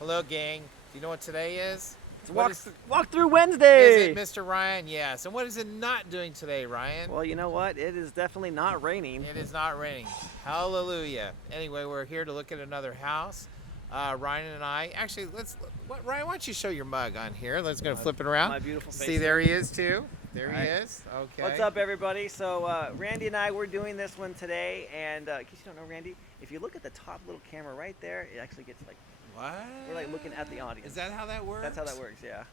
Hello, gang. Do you know what today is? It's What is? walk through Is it Wednesday. Mr. Ryan? Yes. And what is it not doing today, Ryan? Well, you know what? It is definitely not raining. It is not raining. Hallelujah. Anyway, we're here to look at another house. Ryan and I actually Ryan, why don't you show your mug on here? Let's go flip it around. My beautiful face. See, there he is too. There All he right. is. Okay. What's up, everybody? So Randy and I, we're doing this one today, and in case you don't know, Randy, if you look at the top little camera right there, it actually gets like What? we're like looking at the audience. Is that how that works? That's how that works. Yeah.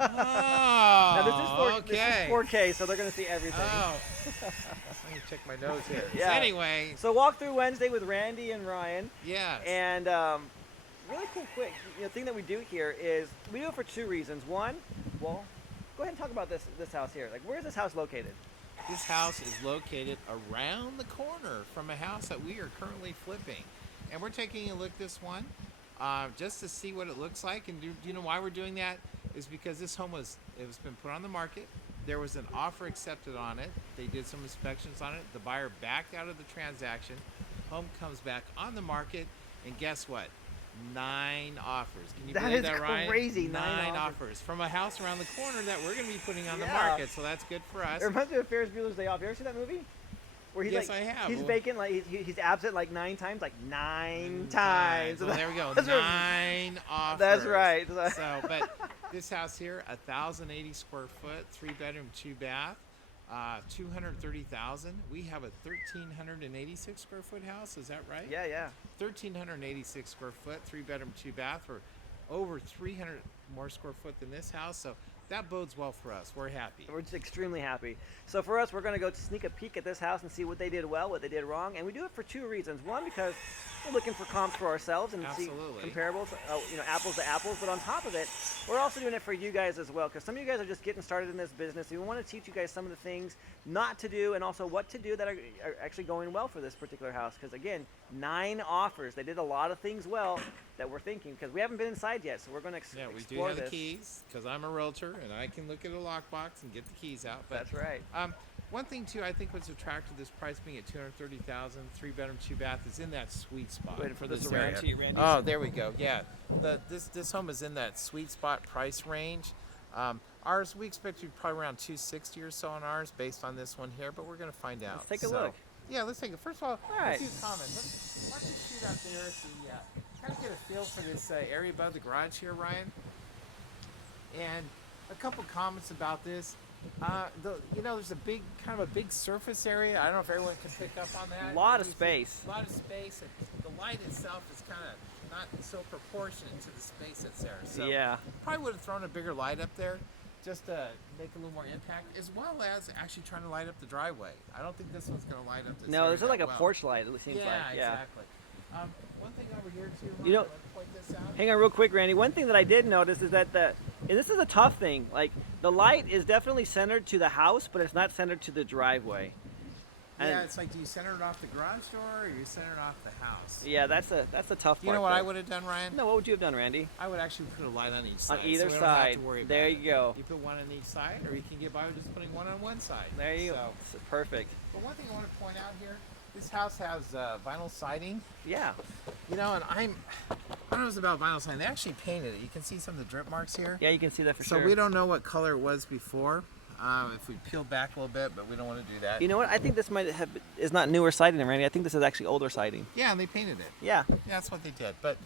Oh. Now this is Okay. 4K, so they're gonna see everything. Oh. Let me check my nose here. Yeah. Anyway. So walk through Wednesday with Randy and Ryan. Yes. And really cool, quick, thing that we do here is we do it for two reasons. One, well, go ahead and talk about this house here. Like, where is this house located? This house is located around the corner from a house that we are currently flipping, and we're taking a look at this one just to see what it looks like. And do you know why we're doing that? Is because this home was been put on the market. There was an offer accepted on it. They did some inspections on it. The buyer backed out of the transaction. Home comes back on the market, and guess what? 9 offers. Can you That believe is that, Ryan? crazy, 9 9 offers from a house around the corner that we're going to be putting on the Yeah. market. So that's good for us. It reminds me of Ferris Bueller's Day Off. You ever seen that movie? Where he's Yes, like, I have. he's Well- vacant, like he's absent like 9 times, like 9 times. Well, there we go. That's right. 9 offers. That's right. So, but this house here, 1,080 square foot, 3-bedroom, 2-bath, 230,000. We have a 1,386 square foot house. Is that right? Yeah, yeah. 1,386 square foot, 3-bedroom, 2-bath. For over 300 more square foot than this house. So that bodes well for us. We're happy. We're just extremely happy. So for us, we're going to go sneak a peek at this house and see what they did well, what they did wrong, and we do it for 2 reasons. One, because we're looking for comps for ourselves and Absolutely. see comparables, apples to apples. But on top of it, we're also doing it for you guys as well, because some of you guys are just getting started in this business. We want to teach you guys some of the things not to do and also what to do that are actually going well for this particular house. Because again, 9 offers. They did a lot of things well that we're thinking, because we haven't been inside yet, so we're going to Yeah, we do explore have this. the keys because I'm a realtor and I can look at a lockbox and get the keys out. But That's right. one thing too, I think what's attractive to this price being at 230,000, 3-bedroom, 2-bath is in that sweet spot Waiting for this this around area. to you, Randy. Oh, there we go. Yeah, this home is in that sweet spot price range. Ours, we expect to be probably around 260 or so on ours based on this one here, but we're going to find out. Let's take a look. Yeah, let's take it. First of all, All right. a few comments. Why don't you shoot out there kind of get a feel for this area above the garage here, Ryan? And a couple comments about this. There's a big surface area. I don't know if everyone can pick up on that. A lot of space. A lot of space, and the light itself is kind of not so proportionate to the space that's there. So Yeah. probably would have thrown a bigger light up there just to make a little more impact, as well as actually trying to light up the driveway. I don't think this one's going to light up this No, area this is like that a well. porch light, it seems Yeah, like. Yeah. exactly. One thing over here too, You know- Ryan, let's point this out. Hang on real quick, Randy. One thing that I did notice is that and this is a tough thing. Like, the light is definitely centered to the house, but it's not centered to the driveway. And Yeah, it's like, do you center it off the garage door or you center it off the house? yeah, that's a tough part. You know what I there. would have done, Ryan? No, what would you have done, Randy? I would actually put a light on each side. On either so we don't have side. to worry about There it. you go. You put one on each side, or you can get by with just putting one on one side. There you so, go. Perfect. But one thing I want to point out here, this house has vinyl siding. Yeah. And I don't know about vinyl siding. They actually painted it. You can see some of the drip marks here. Yeah, you can see that for So sure. we don't know what color it was before. If we peel back a little bit, but we don't want to do that. You know what? I think this is not newer siding, Randy. I think this is actually older siding. Yeah, and they painted it. Yeah. Yeah, that's what they did. But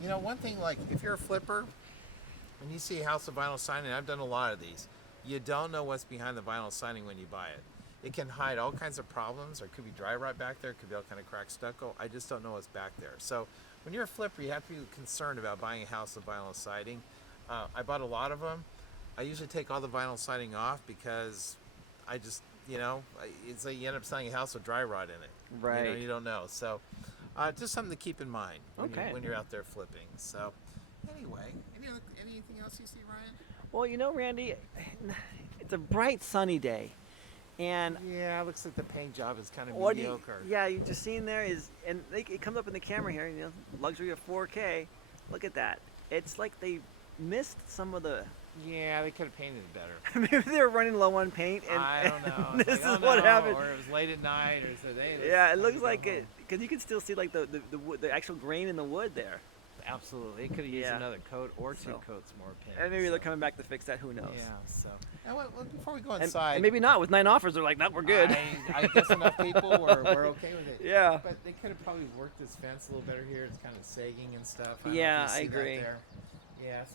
one thing, like if you're a flipper and you see a house of vinyl siding, I've done a lot of these. You don't know what's behind the vinyl siding when you buy it. It can hide all kinds of problems. There could be dry rot back there. It could be all kind of cracked stucco. I just don't know what's back there. So when you're a flipper, you have to be concerned about buying a house of vinyl siding. I bought a lot of them. I usually take all the vinyl siding off because I just, it's like you end up selling a house with dry rot in it. Right. You don't know. So just something to keep in mind when you're out there flipping. So anyway, anything else you see, Ryan? Well, Randy, it's a bright sunny day. And Yeah, it looks like the paint job is kind of what mediocre. you just seeing there is, and it comes up in the camera here, luxury of 4K. Look at that. It's like they missed some of the. Yeah, they could have painted it better. Maybe they were running low on paint, and I don't know. and this Like, is oh, what no, happened. Or it was late at night, or so they. Yeah, it looks like it, because you can still see like the wood, the actual grain in the wood there. absolutely. It could have used Yeah. another coat or two So- coats more paint. And maybe so. they're coming back to fix that. Who knows? Yeah. So, and well, before we go And, inside, and maybe not. With 9 offers, they're like, no, we're good. I guess enough people were okay with it. Yeah. But they could have probably worked this fence a little better here. It's kind of sagging and stuff. I don't know if Yeah, you I see that agree. there. Yeah, it's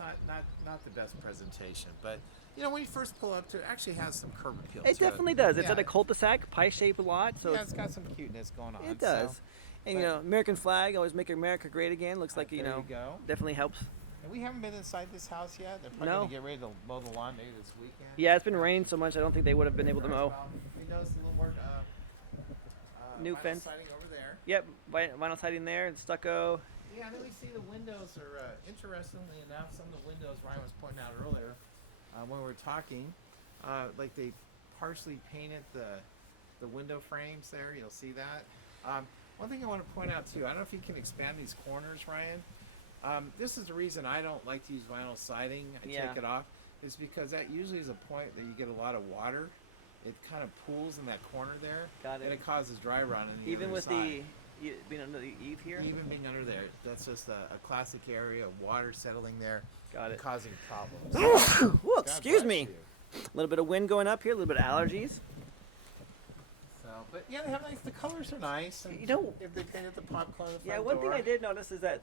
not the best presentation, but when you first pull up to it, actually has some curb appeal. It to definitely does. It's Yeah. at a cul-de-sac, pie-shaped lot, so Yeah, it's got some cuteness going on. it does. So, And but- American flag, always make America great again. Looks like there you go. definitely helps. And we haven't been inside this house yet. They're probably No. gonna get ready to mow the lawn maybe this weekend. Yeah, it's been raining so much. I don't think they would have been able to Right, mow. well, we noticed a little more New vinyl fence. siding over there. Yep, vinyl siding there, and stucco. Yeah, and then we see the windows are, interestingly enough, some of the windows Ryan was pointing out earlier when we were talking, like they partially painted the window frames there. You'll see that. One thing I want to point out too, I don't know if you can expand these corners, Ryan. This is the reason I don't like to use vinyl siding. I Yeah. take it off, is because that usually is a point that you get a lot of water. It kind of pools in that corner there, Got and it. it causes dry run. On the Even other with side. being under the eave here. Even being under there, that's just a classic area of water settling there, Got and it. causing problems. Whoa, God excuse bless me. you. A little bit of wind going up here, a little bit of allergies. So, but yeah, they have nice. The colors are nice. And You know- if they painted the popcorn on the Yeah, front one thing door. I did notice is that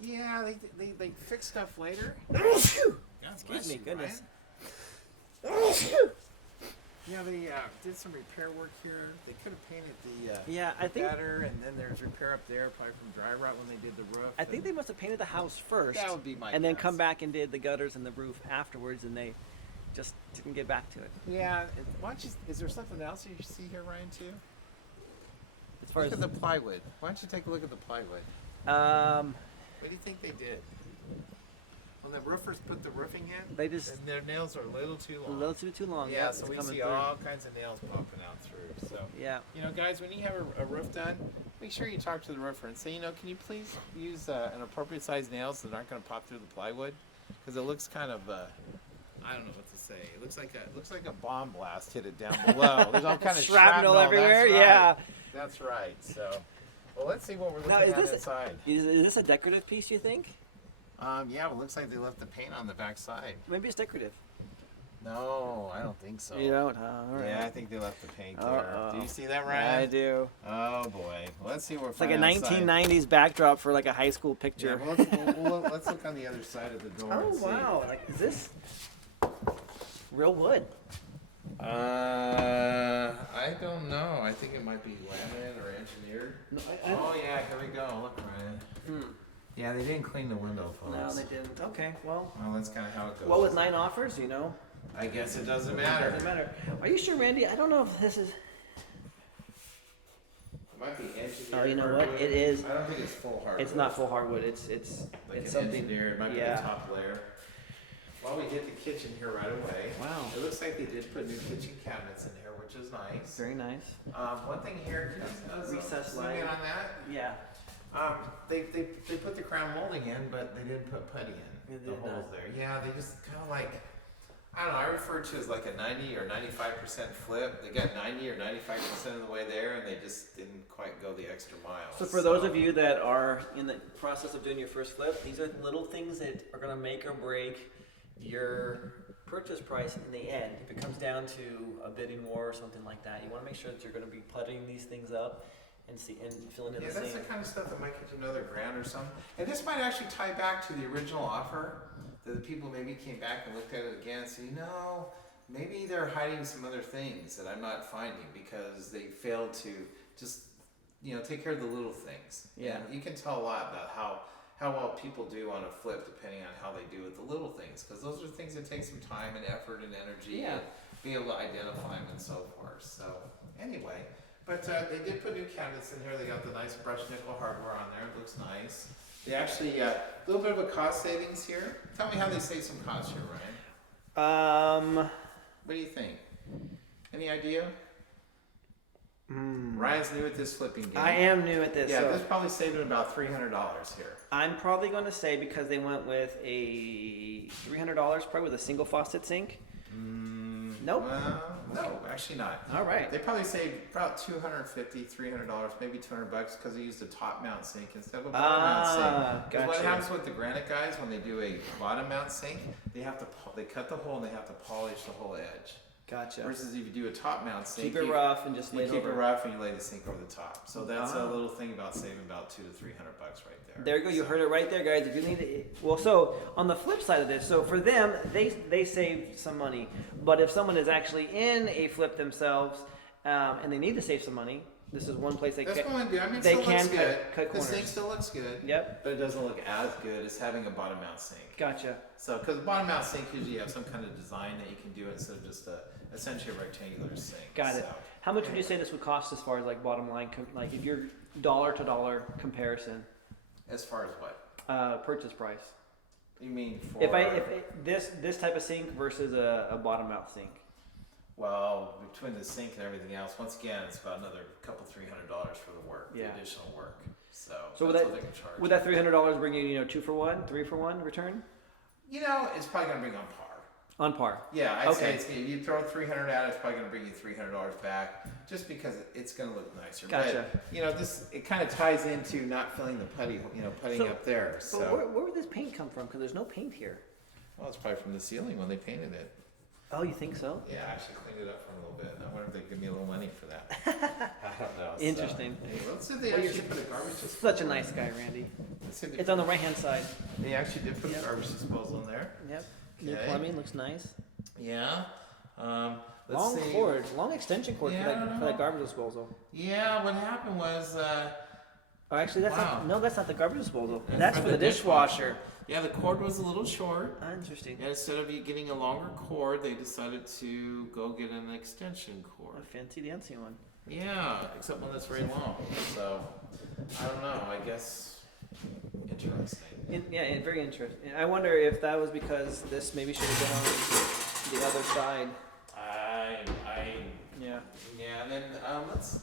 Yeah, they fix stuff later. Excuse me, goodness. Yeah, they did some repair work here. They could have painted the Yeah, I think gutter, and then there's repair up there, probably from dry rot when they did the roof. I think they and must have painted the house first. that would be my and then guess. come back and did the gutters and the roof afterwards, and they just didn't get back to it. Yeah. Why don't you? Is there something else you see here, Ryan? Too. As far Look as at the plywood. Why don't you take a look at the plywood? What do you think they did? When the roofers put the roofing in, They just- and their nails are a little too a long. little too long. Yeah, Yep, so it's we coming see through. all kinds of nails popping out through. So, Yeah. guys, when you have a roof done, make sure you talk to the roofer and say, can you please use an appropriate size nails that aren't going to pop through the plywood? Because it looks kind of, I don't know what to say. It looks like a bomb blast hit it down below. There's all kind of Shrapnel everywhere. That's right. Yeah. That's right. So, well, let's see what we're looking Now, at inside. Is this a decorative piece? You think? Yeah, it looks like they left the paint on the back side. Maybe it's decorative. No, I don't think so. You don't? All right. Yeah, I think they left the paint there. Uh-oh. Do you see that, Ryan? I do. Oh boy. Let's see what we're It's like a finding outside. 1990s backdrop for like a high school Yeah, picture. well, let's look on the other side of the door. Oh and see. wow! Like, is this real wood? I don't know. I think it might be laminate or engineered. No, Oh yeah, here we go. Look, Ryan. Yeah, they didn't clean the window, folks. No, they didn't. Okay, well, Well, that's kind of how it goes. what with 9 offers? You know, I guess it doesn't matter. doesn't matter. Are you sure, Randy? I don't know if this is. It might be engineered. Oh, you know what? hardwood. It is. I don't think it's full hardwood. It's not full hardwood. It's Like it's an something. engineer. It might be Yeah. the top layer. Well, we did the kitchen here right away. Wow. It looks like they did put new kitchen cabinets in here, which is nice. Very nice. One thing here, Recessed zoom in light. on that. Yeah. They put the crown molding in, but they didn't put putty in They the did holes not. there. Yeah, they just kind of like, I don't know. I refer to it as like a 90 or 95% flip. They got 90 or 95% of the way there, and they just didn't quite go the extra mile. So for those of you that are in the process of doing your first flip, these are little things that are going to make or break your purchase price in the end. If it comes down to a bidding war or something like that, you want to make sure that you're going to be putting these things up and filling in Yeah, the that's same. the kind of stuff that might get you another grand or something. And this might actually tie back to the original offer, that the people maybe came back and looked at it again and said, maybe they're hiding some other things that I'm not finding because they failed to just, take care of the little things. Yeah. And you can tell a lot about how well people do on a flip depending on how they do with the little things, because those are things that take some time and effort and energy Yeah. and be able to identify them and so forth. So anyway. But they did put new cabinets in here. They got the nice brushed nickel hardware on there. It looks nice. They actually, a little bit of a cost savings here. Tell me how they save some cost here, Ryan. What do you think? Any idea? Ryan's new at this flipping game. I am new at this. Yeah, so this probably saved him about $300 here. I'm probably going to say, because they went with a $300 probably with a single faucet sink. Nope. No, actually not. All right. They probably saved about $250, $300, maybe $200 because they used a top mount sink instead of a bottom mount sink. 'Cause what gotcha. happens with the granite guys when they do a bottom mount sink, they have to they cut the hole and they have to polish the whole edge. Gotcha. Versus if you do a top mount sink, Keep it rough and just you lay it keep over. it rough and you lay the sink over the top. So that's a Ah. little thing about saving about $200 to $300 right there. There you go. You So- heard it right there, guys. If you need it, well, so on the flip side of this, so for them, they save some money. But if someone is actually in a flip themselves and they need to save some money, this is one place they That's can. going good. I mean, it they still looks can good. cut The corners. sink still looks good. Yep. But it doesn't look as good as having a bottom mount sink. Gotcha. So, because bottom mount sink usually have some kind of design that you can do instead of just essentially a rectangular sink. Got it. So, How much would you say this would cost as far as like bottom line, like if you're dollar to dollar comparison, as far as what? purchase price? You mean for? If this type of sink versus a bottom mount sink. Well, between the sink and everything else, once again, it's about another couple $300 for the work, Yeah. the additional work. So, So would that's that- what they can charge. Would that $300 bring you 2 for 1, 3 for 1 return? You know, it's probably gonna bring on par. On par. Yeah, I'd say Okay. it's, if you throw 300 at it, it's probably going to bring you $300 back, just because it's going to look nicer. Gotcha. But you know, it kind of ties into not filling the putty, putting So- up there. So So, where would this paint come from? Because there's no paint here. well, it's probably from the ceiling when they painted it. Oh, you think so? Yeah, I actually cleaned it up for a little bit. I wonder if they give me a little money for that. I don't know. So, Interesting. hey, let's see if they Well, actually you're put a garbage disposal. Such a nice guy, Randy. Let's see if It's on the right hand side. they actually did put Yep. a garbage disposal in there. Yep. New Okay. plumbing looks nice. Yeah. Let's Long see. cord, long extension cord Yeah, I don't for that know. garbage disposal. Yeah, what happened was. Oh, actually, that's Wow. not. No, that's not the garbage disposal. That's That's for for the the dishwasher. Yeah, the cord was a little short. Ah, interesting. And instead of you getting a longer cord, they decided to go get an extension A cord. fancy dancy one. Yeah, except one that's very long. So, I don't know. I guess interesting. Yeah, very interesting. I wonder if that was because this maybe should have been on the other side. Yeah. Yeah, and then let's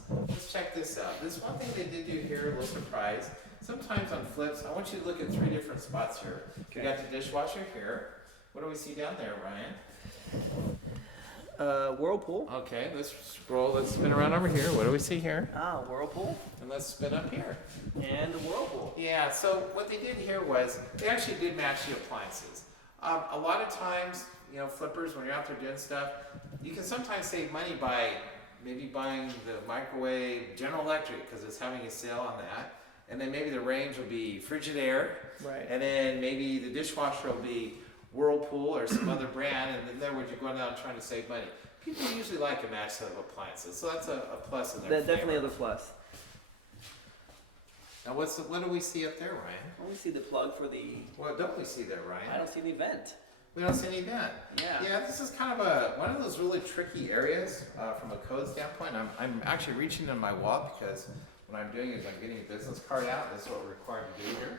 check this out. This one thing they did do here, a little surprise. Sometimes on flips, I want you to look at 3 different spots here. Okay. You got the dishwasher here. What do we see down there, Ryan? Whirlpool. Okay, let's scroll. Let's spin around over here. What do we see here? Ah, whirlpool. And let's spin up here. And the whirlpool. Yeah, so what they did here was they actually did match the appliances. A lot of times, flippers, when you're out there doing stuff, you can sometimes save money by maybe buying the microwave General Electric because it's having a sale on that. And then maybe the range will be Frigidaire. Right. And then maybe the dishwasher will be Whirlpool or some other brand. And in other words, you're going out trying to save money. People usually like a match set of appliances, so that's a plus in their That definitely is favor. a plus. Now, what do we see up there, Ryan? I only see the plug for the. What don't we see there, Ryan? I don't see the vent. We don't see any vent. Yeah. Yeah, this is kind of one of those really tricky areas from a code standpoint. I'm actually reaching in my wallet because what I'm doing is I'm getting a business card out. That's what we're required to do here.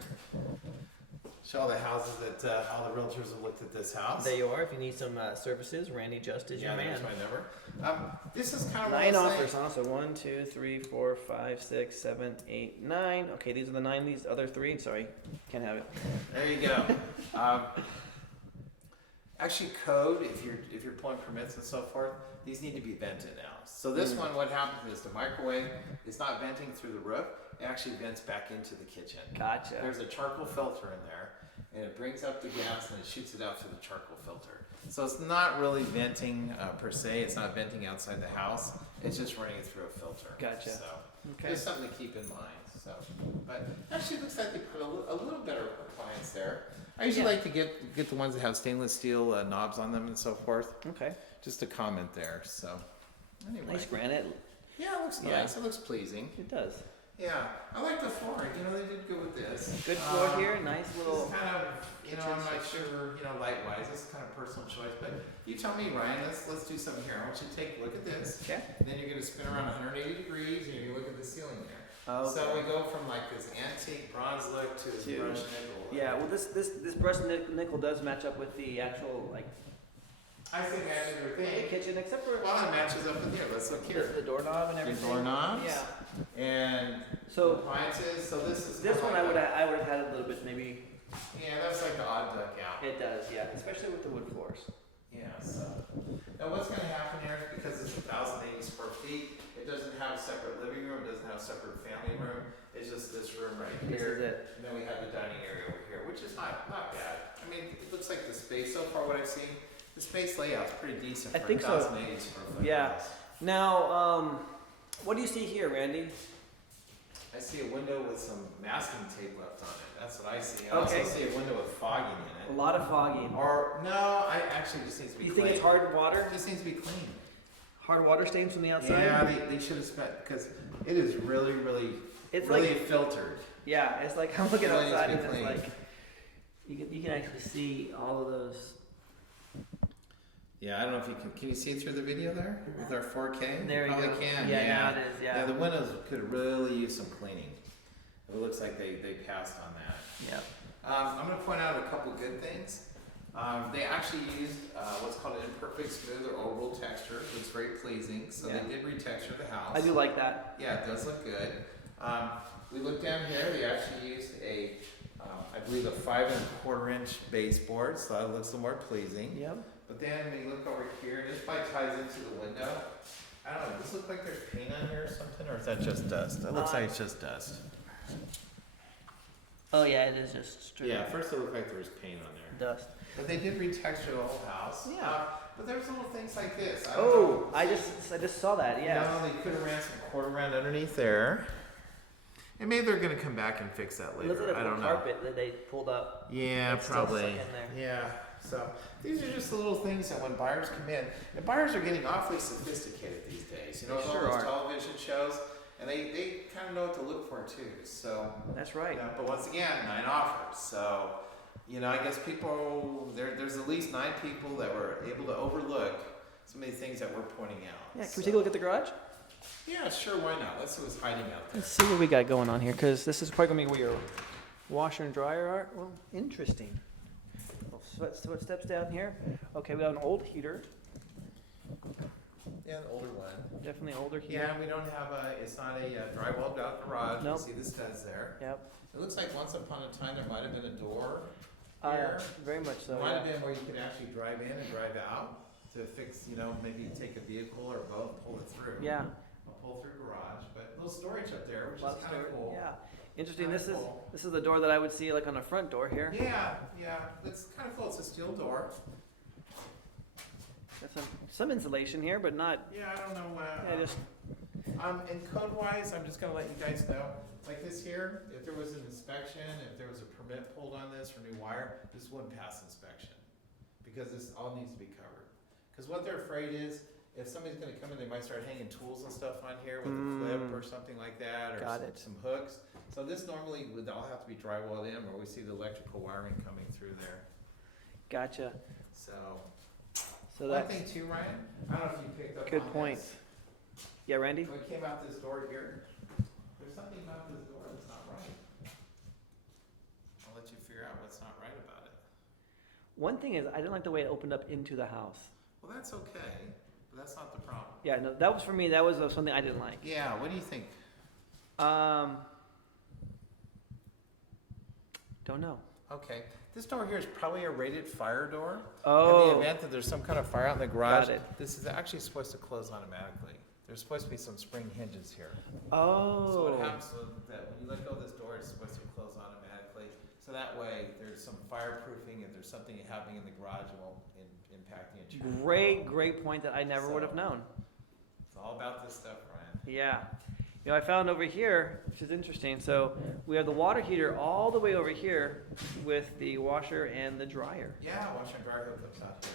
Show all the houses that all the realtors have looked at this house. There you are. If you need some services, Randy Just is yeah, your man. there's my number. This is kind of 9 one of those offers, things- huh? So 1, 2, 3, 4, 5, 6, 7, 8, 9. Okay, these are the 9. These other 3, sorry, can't have it. There you go. Actually, code if you're pulling permits and so forth, these need to be vented now. So this one, what happens is the microwave is not venting through the roof; it actually vents back into the kitchen. Gotcha. There's a charcoal filter in there, and it brings up the gas and it shoots it out through the charcoal filter. So it's not really venting per se. It's not venting outside the house. It's just running it through a filter. Gotcha. So Okay. just something to keep in mind. So, but actually, it looks like they put a little better appliance there. I usually Yeah. like to get the ones that have stainless steel knobs on them and so forth. Okay. Just a comment there. So anyway, Nice granite. yeah, it looks Yeah. nice. It looks pleasing. It does. Yeah, I like the flooring. They did good with this. Good floor here. Nice little. It's kind of, I'm kitchen not sure, light-wise, this is kind of personal choice, but you tell me, Ryan, let's do something here. I want you to take a look at this. Okay. Then you're gonna spin around 180 degrees and you're gonna look at the ceiling there. Oh, So okay. we go from like this antique bronze look to this To- brushed nickel. Yeah. Well, this brushed nickel does match up with the actual like I think I did the everything. kitchen, except for Well, it matches up in here. Let's look here. the doorknob and The everything. doorknobs. Yeah. And So appliances. So this is this kinda one like I would have had a little bit maybe. Yeah, that's like the odd duck out. It does, yeah, especially with the wood floors. Yeah, so Now what's going to happen here is because it's 1,080 square feet, it doesn't have a separate living room, it doesn't have a separate family room. It's just this room right This here. is it. And then we have the dining area over here, which is not bad. I mean, it looks like the space so far, what I've seen, the space layout's pretty decent I for think so. 1,080 square foot Yeah. house. Now, what do you see here, Randy? I see a window with some masking tape left on it. That's what I see. I Okay. also see a window with fogging A in it. lot of fogging. Or no, I actually just needs to be You clean. think it's hard water? It just needs to be clean. Hard water stains from the outside? Yeah, they should have spent because it is really, really, It's really like- filtered. Yeah, it's like I'm looking Really needs to outside be and it's clean. like you can actually see all of those. Yeah, I don't know if you can you see it through the video there with our 4K? There you Probably go. can. Yeah, now it is, yeah. Yeah, the windows could really use some cleaning. It looks like they passed on that. Yeah. I'm going to point out a couple good things. They actually used what's called an imperfect smooth or oval texture. It's very pleasing. So Yeah. they did retexture the house. I do like that. Yeah, it does look good. We look down here. They actually used I believe, a 5 1/4 inch baseboard, so that looks a little more pleasing. Yep. But then when you look over here, this probably ties into the window. I don't know. Does this look like there's paint on here or something, or is that just dust? It looks like it's just dust. Oh yeah, it is just straight Yeah, at first it looked like there was paint on there. dust. But they did retexture the whole house. Yeah. But there's little things like this. I don't Oh, know. I just saw that. You Yeah. know, they could have ran some quarter round underneath there. And maybe they're going to come back and fix that later. Look at the I don't know. carpet that they pulled up. Yeah, It's still probably. stuck in there. Yeah. So these are just the little things that when buyers come in, and buyers are getting awfully sophisticated these days. You know, with all Sure those are. television shows, and they kind of know what to look for too. So, That's right. you know, but once again, 9 offers. So, you know, I guess there's at least 9 people that were able to overlook some of these things that we're pointing out. Yeah. Can we take a look at the garage? Yeah, sure. Why not? Let's see what's hiding out there. Let's see what we got going on here, because this is probably gonna be where your washer and dryer are. Well, interesting. Footsteps down here. Okay, we have an old heater. Yeah, an older one. Definitely older heater. Yeah, we don't have it's not a drywalled out garage. Nope. You see the studs there. Yep. It looks like once upon a time there might have been a door Uh, here. very much so. It might have Yeah. been where you could actually drive in and drive out to fix, you know, maybe take a vehicle or both, pull it through. Yeah. A pull-through garage, but a little storage up there, which Lot is of kind of storage. cool. Yeah. Interesting. Kinda This is cool. the door that I would see like on the front door here. Yeah, it's kind of cool. It's a steel door. Got some insulation here, but not. Yeah, I don't know. Yeah, just And code-wise, I'm just gonna let you guys know, like this here, if there was an inspection, if there was a permit pulled on this for new wire, this wouldn't pass inspection. Because this all needs to be covered. Because what they're afraid is, if somebody's gonna come in, they might start hanging tools and stuff on here with a clip or something like that, or Got it. some hooks. So this normally would all have to be drywalled in, or we see the electrical wiring coming through there. gotcha. So, So one that's thing too, Ryan, I don't know if you picked up Good on point. this. yeah, Randy. When we came out this door here, there's something about this door that's not right. I'll let you figure out what's not right about it. One thing is, I didn't like the way it opened up into the house. Well, that's okay, but that's not the problem. Yeah, no, that was for me. That was something I didn't like. Yeah, what do you think? Don't know. Okay, this door here is probably a rated fire door. In Oh, the event that there's some kind of fire out in the garage, Got it. this is actually supposed to close automatically. There's supposed to be some spring hinges here. So oh, what happens is that when you let go of this door, it's supposed to close automatically. So that way, there's some fireproofing. If there's something happening in the garage, it won't impact the interior. great point that I never would have known. It's all about this stuff, Ryan. Yeah. You know, I found over here, which is interesting. So we have the water heater all the way over here with the washer and the dryer. Yeah, washer and dryer hookups out here.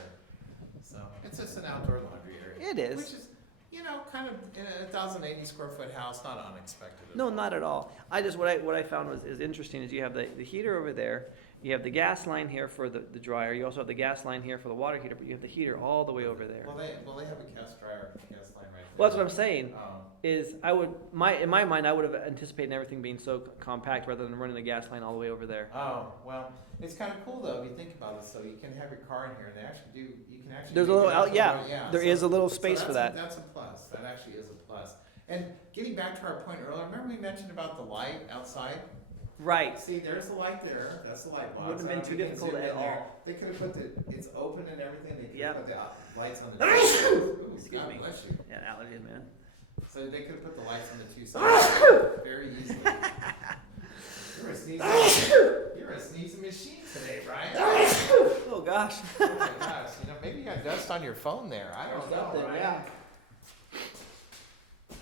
So it's just an outdoor laundry area. It is. Which is, you know, kind of in a 1,080 square foot house, not unexpected. at No, all. not at all. What I found is interesting is you have the heater over there, you have the gas line here for the dryer, you also have the gas line here for the water heater, but you have the heater all the way over there. Well, they have a gas dryer, gas line right there. Well, that's what I'm saying. Oh. Is in my mind I would have anticipated everything being so compact rather than running the gas line all the way over there. Oh, well, it's kind of cool though, if you think about it, so you can have your car in here, and they actually do, you can actually. There's a make little it out out, yeah. to the- There is a little space for that. That's a plus, that actually is a plus. And getting back to our point earlier, remember we mentioned about the light outside? Right. See, there's the light there. That's the light box. Wouldn't have been too difficult at all. They could have put it's open and everything. They could Yep. have put the lights on the two sides. Ooh, Excuse God me. bless you. Yeah, allergies, man. So they could have put the lights on the two sides very easily. You're a sneezing machine today, Brian. Oh gosh. Oh my gosh. Maybe you got dust on your phone there. I don't know, Something, right? yeah.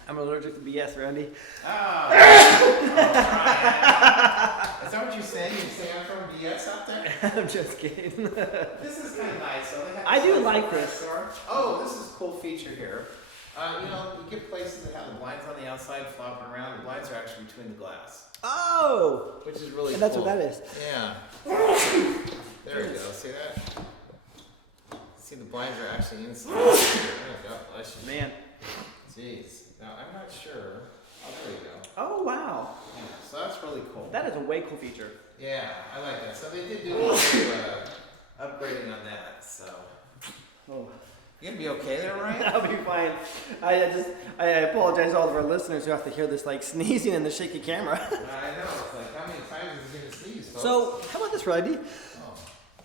I'm allergic to BS, Randy. Oh. Is that what you're saying? You're saying I'm from BS out there? I'm just kidding. This is kind of nice. So they have I do this like little this. store. Oh, this is a cool feature here. You get places that have the blinds on the outside flopping around. The blinds are actually between the glass, Oh! which is really And that's cool. what that is. Yeah. There you go. See that? See, the blinds are actually inside. Oh, God bless you. Man. Jeez. Now, I'm not sure. Oh, there you go. Oh, wow. Yeah, so that's really cool. That is a way cool feature. Yeah, I like that. So they did do a little upgrading on that. So Oh. you gonna be okay there, Ryan? I'll be fine. I apologize to all of our listeners who have to hear this like sneezing in the shaky camera. I know. It's like how many times is he gonna sneeze, folks? So, how about this, Randy?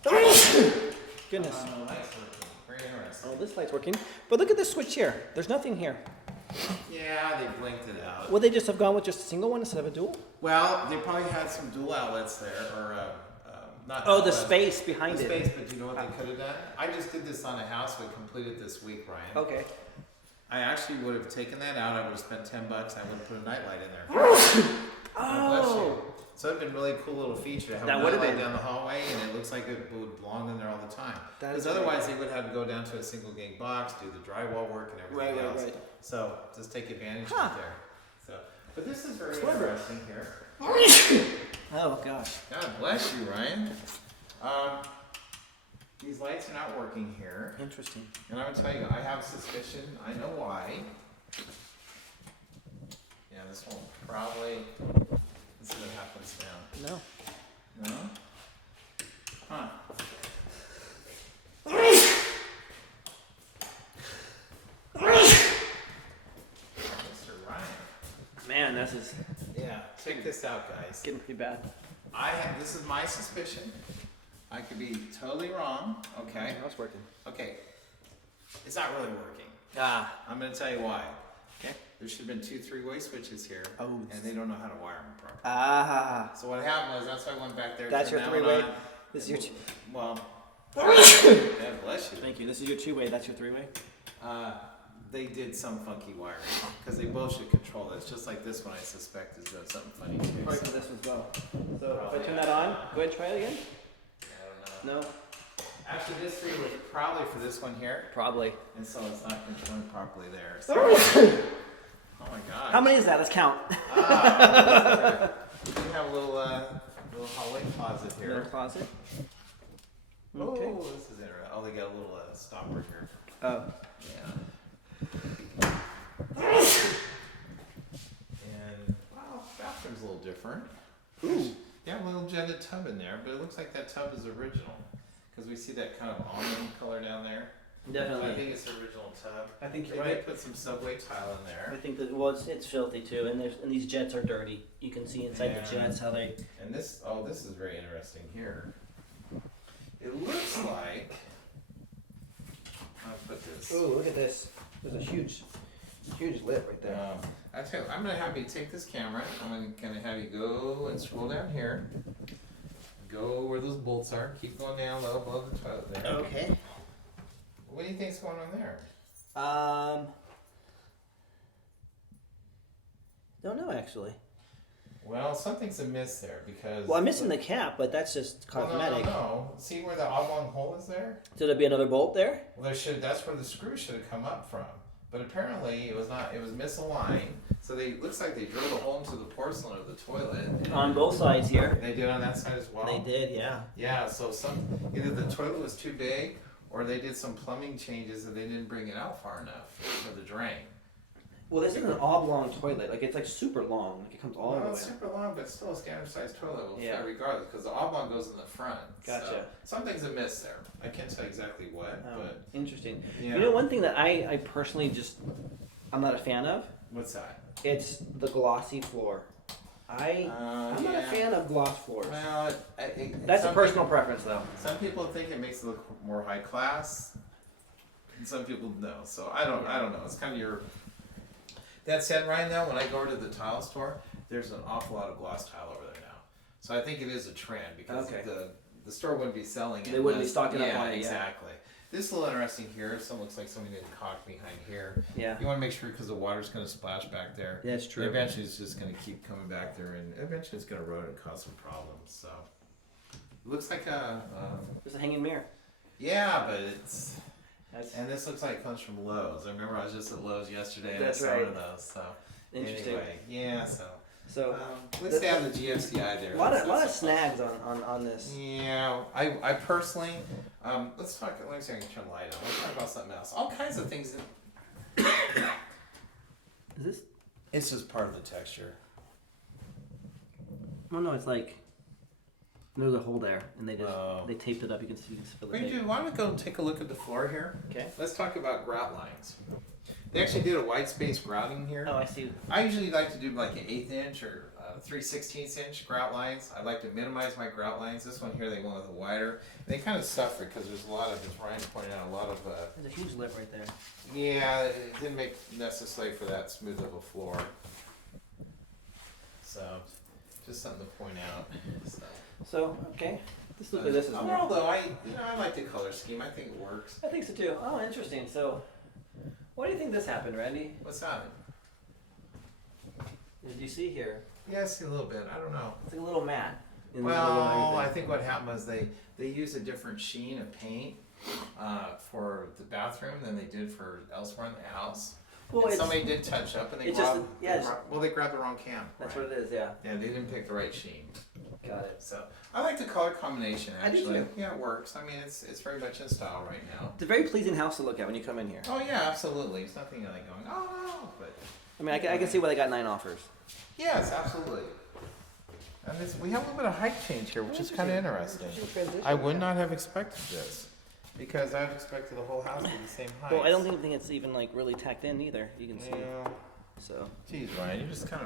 Oh. Goodness. Lights working. Very interesting. Oh, this light's working. But look at this switch here. There's nothing here. Yeah, they blinked it out. Would they just have gone with just a single one instead of a dual? Well, they probably had some dual outlets there, or not. Oh, the outlets, space behind the it. space, but you know what they could have done? I just did this on a house we completed this week, Ryan. Okay. I actually would have taken that out. I would have spent $10. I would have put a nightlight in there. God bless you. Oh. So it'd been a really cool little feature to have That a would have nightlight been. down the hallway, and it looks like it would belong in there all the time. That Because is otherwise, they would have to go down to a single gang box, do the drywall work, and everything else. Right. So just take advantage Huh. of it there. So, but this is very Clever. interesting here. Oh, gosh. God bless you, Ryan. These lights are not working here, Interesting. and I'm gonna tell you, I have a suspicion. I know why. Yeah, this one probably. Let's see what happens now. No. No? Huh. Mr. Ryan. Man, this is Yeah, check this out, guys. getting pretty bad. This is my suspicion. I could be totally wrong, okay? Now it's working. Okay. It's not really working. Ah. I'm gonna tell you why. Okay. There should have been 2 3-way switches here, Oh. and they don't know how to wire them properly. Ah. So what happened was, that's why I went back there. That's turned your that 3-way? one on. This is your two. Well, God bless you. Thank you. This is your 2-way. That's your 3-way. They did some funky wiring because they both should control this. Just like this one, I suspect is doing something funny too. Probably So, for this as well. So if I turn that on, go ahead and try it again. I don't know. No. Actually, this 3 was probably for this one here, Probably. and so it's not controlling properly there. So, oh my god. How many is that? Let's count. We have a little hallway closet Little here. closet. Okay. Oh, this is interesting. Oh, they got a little stopper here. Oh. Yeah. And well, bathroom's a little different. Ooh. Yeah, a little jetted tub in there, but it looks like that tub is original because we see that kind of almond color down there. I Definitely. think it's the original tub. I think They you're did right. put some subway tile in I there, think that it's filthy too, and these jets are dirty. You can see inside the Yeah. jets how they. and this is very interesting here. It looks like I'll put this. Ooh, look at this. There's a huge lip right there. I tell you, I'm gonna have you take this camera. I'm gonna have you go and scroll down here. Go where those bolts are. Keep going down low below the toilet there. Okay. What do you think's going on there? Don't know actually. Well, something's amiss there because. Well, I'm missing the cap, but that's just Well, cosmetic. no. See where the oblong hole is there? Should there be another bolt there? Well, that's where the screw should have come up from. But apparently it was not. It was misaligned. So looks like they drilled a hole into the porcelain of the toilet. and On both sides here. They did on that side as well. They did, yeah. Yeah. So either the toilet was too big, or they did some plumbing changes and they didn't bring it out far enough for the drain. Well, this is an oblong toilet. Like it's like super long. Like it comes all the Well, way. it's super long, but still a standard sized toilet. Yeah. Regardless, because the oblong goes in the front. Gotcha. So something's amiss there. I can't tell exactly what, Oh, but interesting. yeah. You know, one thing that I personally I'm not a fan of. What's that? It's the glossy floor. I'm not a fan of gloss floors. Well, That's a some personal preference, though. Some people think it makes it look more high class, and some people no. So I don't know. It's kind of your. That said, right now when I go to the tile store, there's an awful lot of gloss tile over there now. So I think it is a trend because the store wouldn't be selling it. They wouldn't be stocking up on it. Exactly. This is a little interesting here. So it looks like somebody did caulk behind here. Yeah. You want to make sure because the water's going to splash back there. Yeah, it's true. Eventually, it's just going to keep coming back there, and eventually, it's going to erode and cause some problems. So, it looks like a. Just a hanging mirror. Yeah, but it's. That's And this looks like it comes from Lowe's. I remember I was just at Lowe's yesterday and That's I saw right. one of those. So interesting. anyway, yeah. So So let's stay on the GFCI there. a lot of That's snags on this. Yeah, I personally, let's talk. Let me see if I can turn the light on. Let's talk about something else. All kinds of things. Is this? It's just part of the texture. Oh no, it's like there's a hole there, and they just Oh. they taped it up. You can see feel the Wait, tape. dude, why don't we go take a look at the floor here? Okay. Let's talk about grout lines. They actually did a white space grouting here. Oh, I see. I usually like to do like an 1/8 inch or 3/16 inch grout lines. I like to minimize my grout lines. This one here, they went with a wider. They kind of suffer because there's a lot of, as Ryan pointed out, a lot of. There's a huge lip right there. Yeah, it didn't make necessary for that smooth of a floor. So, just something to point out. So okay, this looks like this is. Overall, though, I like the color scheme. I think it works. I think so too. Oh, interesting. So, why do you think this happened, Randy? What's that? Did you see here? Yeah, I see a little bit. I don't know. It's like a little matte. In the middle Well, of I everything. think what happened was they used a different sheen of paint for the bathroom than they did for elsewhere in the house. Well, And it's, somebody did touch up, and they it's just- grabbed. yeah, it's- They grabbed the wrong cam. that's right? what it is. Yeah. Yeah, they didn't pick the right sheen. Got it. So I like the color combination. I do Actually, too. yeah, it works. I mean, it's very much in style right now. It's a very pleasing house to look at when you come in here. Oh yeah, absolutely. It's nothing like going, oh no, but I mean, I can see why they got 9 offers. yes, absolutely. And we have a little bit of height change here, which is kind of interesting. I would not have expected this because I've expected the whole house to be the same height. Well, I don't think it's even like really tacked in either. You can see. Yeah. So. Geez, Ryan, you just kind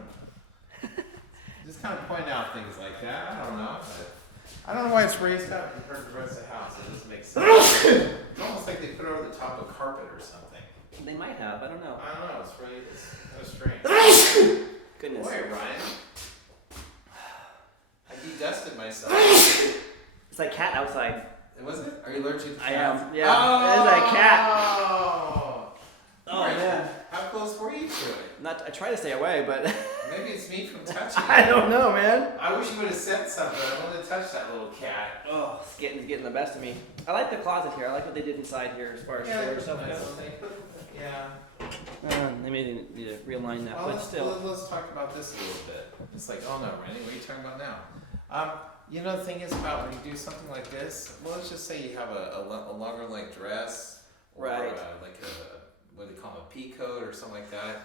of point out things like that. I don't know. But I don't know why it's raised up compared to the rest of the house. It doesn't make sense. It's almost like they put it over the top of carpet or something. They might have. I don't know. I don't know. It's kind of strange. Goodness. Boy, Ryan. I de-dusted myself. It's like cat outside. Was it? Are you allergic to I cats? am. Yeah. There's a cat. Oh. Oh Right. man. How close were you to it? Not. I try to stay away, but Maybe it's me from touching it. I don't know, man. I wish you would have said something. I wanted to touch that little cat. Oh, it's getting the best of me. I like the closet here. I like what they did inside here as far as storage stuff nice goes. thing. Yeah. They may need to realign that, but still. Let's talk about this a little bit. It's like, oh no, Randy, what are you talking about now? You know, the thing is about when you do something like this, well, let's just say you have a longer length dress, or Right. like what do they call them, a pea coat or something like that.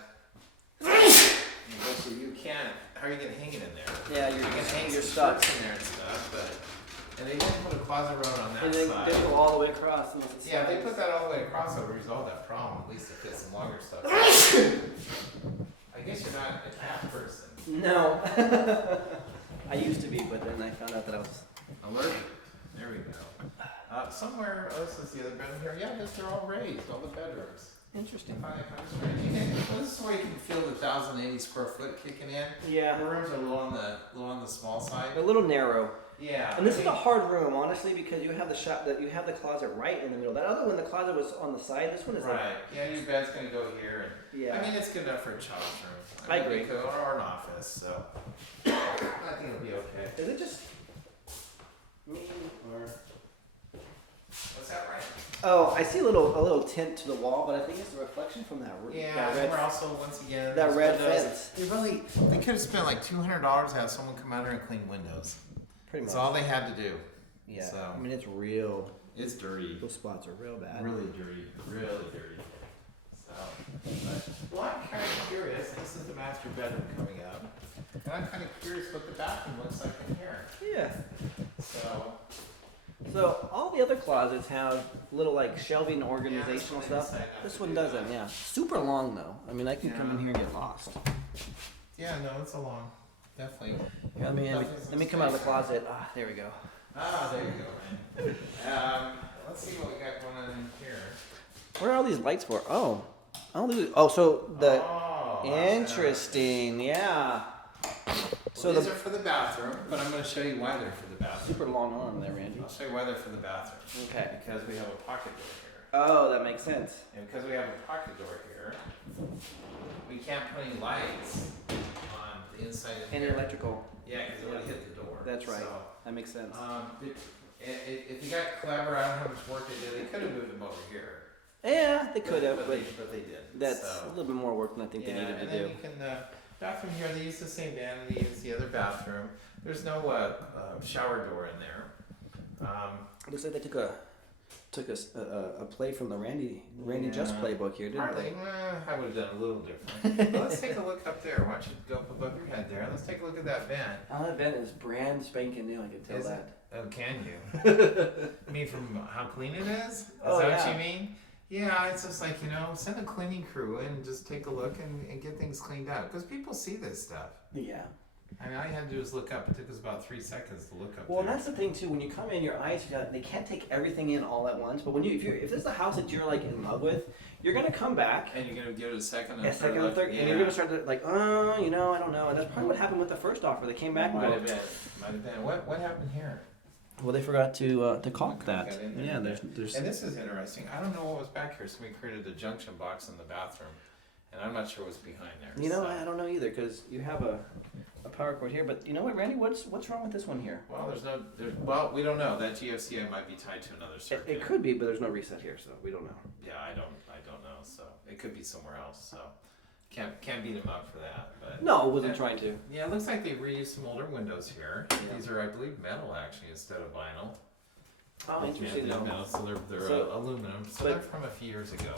So you can't, how are you going to hang it in there? Yeah, You can hang you're some stuck. shirts in there and stuff, and they didn't put a closet rod on that And then side. they go all the way across. Unless it's Yeah, if they put that all the way across, it would resolve that problem. At least it fits some longer stuff. I guess you're not a cat person. No. I used to be, but then I found out that I was. Allergic. There we go. Somewhere, this is the other bedroom here. Yeah, they're all raised, all the bedrooms. Interesting. Well, this is where you can feel the 1,080 square foot kicking in. The Yeah. rooms are a little on the small side. A little narrow. Yeah. And this is a hard room, honestly, because you have you have the closet right in the middle. That other one, the closet was on the side. This one is like. Right. Yeah, your bed's gonna go here. And, Yeah. I mean, it's good enough for a child's room. I agree. Or an office, so I think it'll be okay. Is it just me or? What's that, right? Oh, I see a little tint to the wall, but I think it's a reflection from that Yeah, that and red. we're also once again that those red windows, fence. They could have spent like $200 to have someone come out here and clean windows. Pretty much. That's all they had to do. Yeah. So- I mean, it's real. It's dirty, Those spots are real bad. really dirty. So, well, I'm kind of curious. This is the master bedroom coming up, and I'm kind of curious what the bathroom looks like in here. Yeah. So, all the other closets have little like shelving organizational Yeah, stuff. they decide not This to one do doesn't. that. Yeah. Super long though. I mean, I can come in Yeah. here and get lost. yeah, no, it's a long definitely. Let me come out of the closet. Ah, there we go. Ah, there you go, man. Let's see what we got going on in here. What are all these lights for? Oh, so the Oh, interesting, yeah. So these the are for the bathroom, but I'm going to show you why they're for the bathroom. super long arm there, Randy. I'll show you why they're for the bathroom. Okay. Because we have a pocket door here. Oh, that makes sense. And because we have a pocket door here, we can't put any lights on the inside of Any here. electrical. Yeah, because it would hit the door. That's right. So, That makes sense. if you got clever, I don't know how much work they did. They could have moved them over here. Yeah, they could have, but but they didn't. that's so. a little bit more work than I think they needed to and then do. you can bathroom here. They use the same vanity as the other bathroom. There's no shower door in there. Looks like they took a play from the Randy Just Yeah. playbook here, didn't Hardly. they? I would have done a little different. Well, let's take a look up there. Why don't you go up above your head there? Let's take a look at that vent. Oh, that vent is brand spanking new. I can tell Is that. it? Oh, can you? You mean from how clean it is? Is Oh, that yeah. what you mean? Yeah, it's just like, send a cleaning crew in and just take a look and get things cleaned up. Because people see this stuff. Yeah. I mean, all you had to do was look up. It took us about 3 seconds to look up Well, there. that's the thing too. When you come in, your eyes they can't take everything in all at once. But when if this is a house that you're like in love with, you're gonna come back. And you're going to give it a second and A second and third, Yeah. and you're gonna start to like, I don't know. And that's probably what happened with the first offer. They came back and Might go, have been. Might have been. What happened here? well, they forgot to caulk Caulk that. that in there. Yeah, there's. And this is interesting. I don't know what was back here. Somebody created a junction box in the bathroom. And I'm not sure what's behind there. You know, so. I don't know either because you have a power cord here. But you know what, Randy? What's wrong with this one here? Well, well, we don't know. That GFCI might be tied to another circuit. It could be, but there's no reset here, so we don't know. Yeah, I don't know. So it could be somewhere else. So can't beat them up for that. But No, I wasn't trying to. yeah, it looks like they reused some older windows here. Yeah. These are, I believe, metal actually instead of vinyl. Oh, interesting. Yeah, they're though. metal, so they're So- aluminum. So but- they're from a few years ago.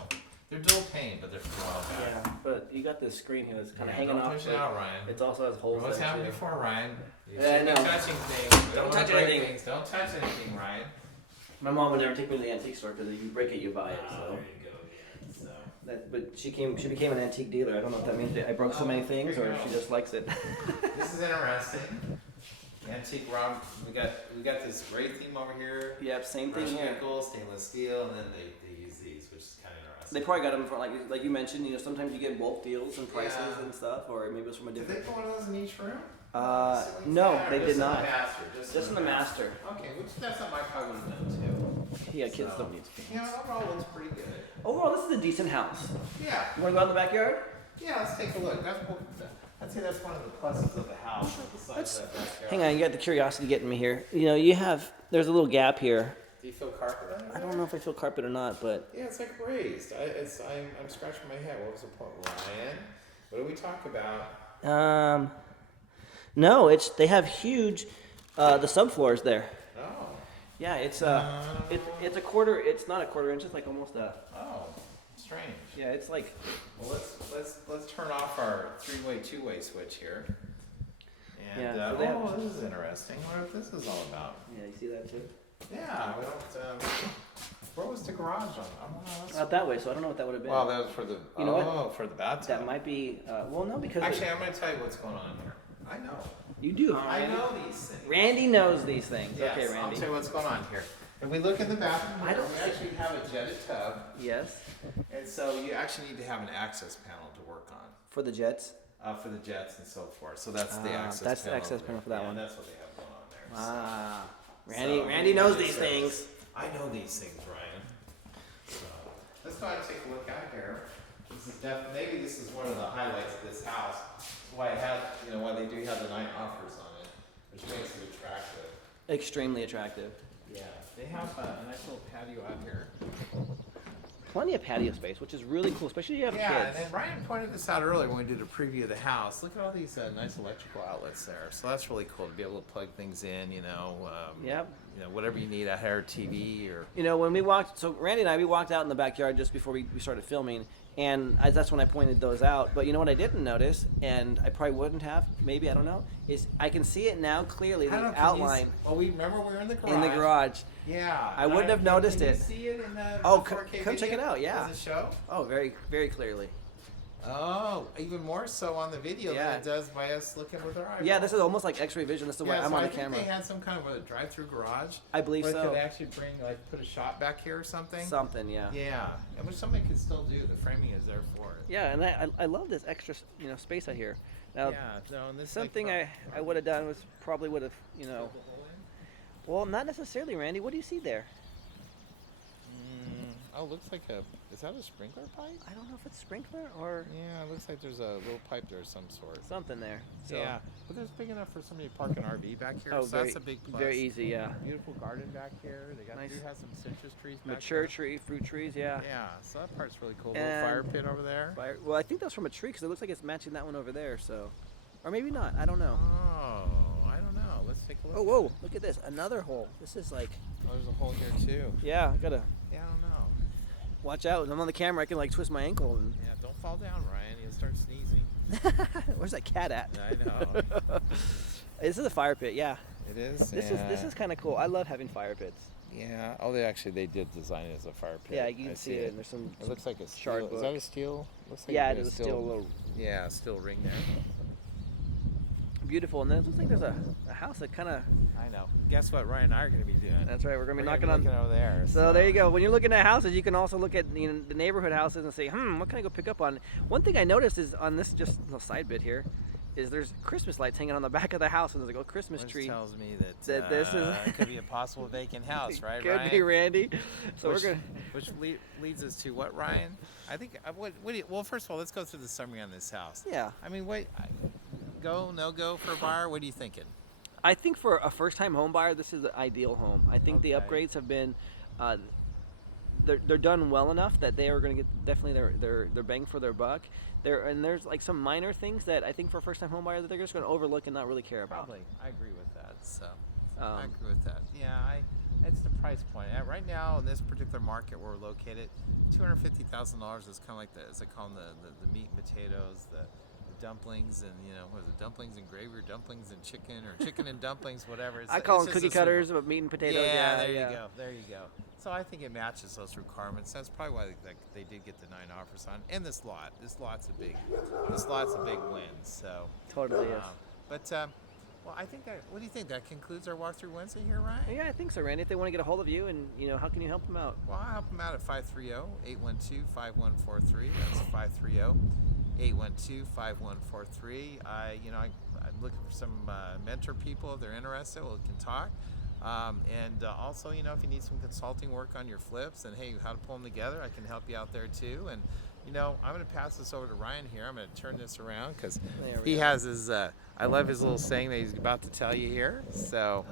They're dual pane, but they're from a while back. Yeah, but you got this screen here that's kind of Yeah, hanging don't off. push it like- out, Ryan. It also has holes. What's in it, happened too. before, Ryan? You Yeah, I should be know. touching things. We Don't wanna touch break anything. things. Don't touch anything, Ryan. My mom would never take me to the antique store because you break it, you buy it. Ah, So. there you go again. So. But she became an antique dealer. I don't know if that means that I broke so many things or there if you she go. just likes it. This is interesting. Antique Rob, we got this great theme over here. Yep, same thing Brushed here. nickel, stainless steel, and then they use these, which is kind of interesting. They probably got them for like you mentioned. Sometimes you get bulk deals and prices Yeah. and stuff, or maybe it's from a Did different. they put one of those in each room? No, they Just did in not. The master, Just in the master. Okay, which that's something I probably would have done Yeah, kids So- don't need too. to. Yeah, overall it looks pretty good. Overall, this is a decent house. Yeah, You want to go out in the backyard? yeah. Let's take a look. I'd say that's one of the pluses of the house. Besides that backyard. Hang on, you got the curiosity getting me here. There's a little gap here. Do you feel carpet under I there? don't know if I feel carpet or not, but Yeah, it's like raised. I'm scratching my head. What was the point, Ryan? What do we talk about? no, they have huge, the subfloors there. Oh. Yeah, it's Uh, it's a quarter. It's not a quarter inch. It's like almost a. Oh, strange. Yeah, it's like. Well, let's turn off our three-way, two-way switch here. And Yeah, so they have- this is interesting. What if this is all about? Yeah, you see that too. Yeah, we don't. Where was the garage on? I don't know. That's- Out that way, so I don't know what that would have been. Well, that was for the. You know what? For the bathtub. That might be. Well, no, because Actually, I'm going to tell you what's going on here. I know. you do. I know these things. Randy knows these things. Yes, Okay, I'll Randy. tell you what's going on here. If we look in the bathroom, I don't- we actually have a jetted tub, Yes. and so you actually need to have an access panel to work on For the Jets. for the jets and so forth. So that's the Ah, access. that's the panel access there. panel for that Yeah, one. That's what they have going on there. Ah, So, Randy knows yeah, these so- things. I know these things, Ryan. So let's go ahead and take a look out here. Maybe this is one of the highlights of this house. Why it has, why they do have the night offers on it, which makes it attractive. Extremely attractive. Yeah, they have a nice little patio out here. Plenty of patio space, which is really cool, especially if you have Yeah, and kids. then Ryan pointed this out earlier when we did a preview of the house. Look at all these nice electrical outlets there. So that's really cool to be able to plug things in. Yep. Whatever you need out here, TV or. When we walked, so Randy and I, we walked out in the backyard just before we started filming, and that's when I pointed those out. But you know what I didn't notice, and I probably wouldn't have, maybe, I don't know, is I can see it now clearly, I don't the know, can you outline Well, we remember we were in the garage. in the garage. Yeah. I wouldn't have noticed can it. You see it in the Oh, 4K come check video? it out, yeah. Does it show? Oh, very, very clearly. Oh, even more so on the video Yeah. than it does by us looking with our eyes. Yeah, this is almost like X-ray vision. This is why Yeah, I'm so on I the think camera. they had some kind of a drive-through garage. I believe where so. They could actually bring, like, put a shot back here or something. Something, yeah. Yeah, and which somebody could still do. The framing is there for it. Yeah, and I love this extra space out here. Now, Yeah, no, and this something like, I would have done was probably would have Fill the hole in? well, not necessarily, Randy. What do you see there? Oh, looks like a. Is that a sprinkler pipe? I don't know if it's sprinkler or Yeah, it looks like there's a little pipe there of some sort. something there. So, Yeah, but there's big enough for somebody to park an RV back here. Oh, so very, that's a big plus. very easy. Yeah. Beautiful garden back here. They got Nice. do have some citrus trees back Mature there. tree, fruit trees. Yeah. Yeah, so that part's really cool. And Little fire pit over there. Well, I think that's from a tree because it looks like it's matching that one over there. So, or maybe not. I don't know. Oh, I don't know. Let's take a look. Oh, whoa! Look at this. Another hole. This is like. Oh, there's a hole here too. Yeah. I gotta Yeah, I don't know. watch out. I'm on the camera. I can like twist my ankle. And Yeah, don't fall down, Ryan. You'll start sneezing. where's that cat at? I know. This is a fire pit. Yeah. It is. This is kind of cool. I love having fire pits. Yeah. Oh, they did design it as a fire pit. Yeah, you I can see it. And there's some. It looks like a shard steel. Is book. that a steel? Looks like Yeah, it a is a steel little Yeah, steel ring there. beautiful. And then it looks like there's a house that kind of. I know. Guess what Ryan and I are going to be doing? That's right. We're gonna be We're knocking gonna on. be looking over there. So there you go. When you're looking at houses, you can also look at the neighborhood houses and say, what can I go pick up on? One thing I noticed is on this just little side bit here, is there's Christmas lights hanging on the back of the house, and there's like a Christmas Which tree. tells me that, that this is- it could be a possible vacant house, right, Could Ryan? be Randy. So which, we're gonna. which leads us to what, Ryan? I think what do you, well, first of all, let's go through the summary on this house. Yeah. I mean, go no go for a buyer. What are you thinking? I think for a first-time home buyer, this is the ideal home. I think the Okay. upgrades have been, they're done well enough that they are going to get definitely their bang for their buck. There's like some minor things that I think for a first-time home buyer that they're just going to overlook and not really care about. Probably, I agree with that. So I Um, agree with that. Yeah, it's the price point. Right now in this particular market where we're located, $250,000 is kind of like as I call them the meat and potatoes, the dumplings and what is it, dumplings and gravy or dumplings and chicken or chicken and dumplings, whatever. I call it's them just cookie a simple- cutters, but meat and potatoes. Yeah, Yeah, there you go. So I think it matches those requirements. That's probably why they did get the 9 offers on. And this lot's a big win. So Totally is. well, I think what do you think? That concludes our walkthrough Wednesday here, Ryan? Yeah, I think so, Randy. If they want to get a hold of you, and how can you help them out? Well, I'll help them out at 530-812-5143. That's 530-812-5143. I'm looking for some mentor people if they're interested. We can talk. And also, if you need some consulting work on your flips and hey, how to pull them together, I can help you out there too. And I'm going to pass this over to Ryan here. I'm going to turn this around because There we he go. has his. I love his little saying that he's about to tell you here. So.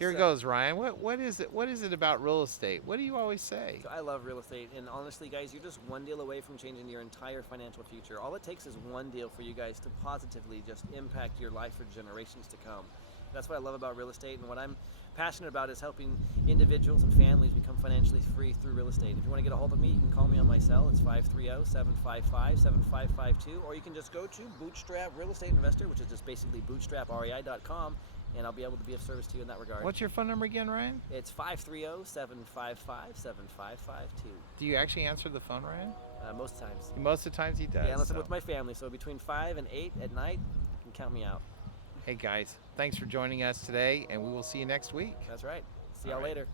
Here it goes, Ryan. What is it? What is it about real estate? What do you always say? So I love real estate, and honestly, guys, you're just one deal away from changing your entire financial future. All it takes is one deal for you guys to positively just impact your life for generations to come. That's what I love about real estate, and what I'm passionate about is helping individuals and families become financially free through real estate. If you want to get a hold of me, you can call me on my cell. It's 530-755-7552, or you can just go to Bootstrap Real Estate Investor, which is just basically bootstraprei.com, and I'll be able to be of service to you in that regard. What's your phone number again, Ryan? It's 530-755-7552. Do you actually answer the phone, Ryan? Most times. Most of the times he does. Yeah, unless I'm so. with my family. So between 5 and 8 at night, you can count me out. Hey guys, thanks for joining us today, and we will see you next week. That's right. See y'all All right. later.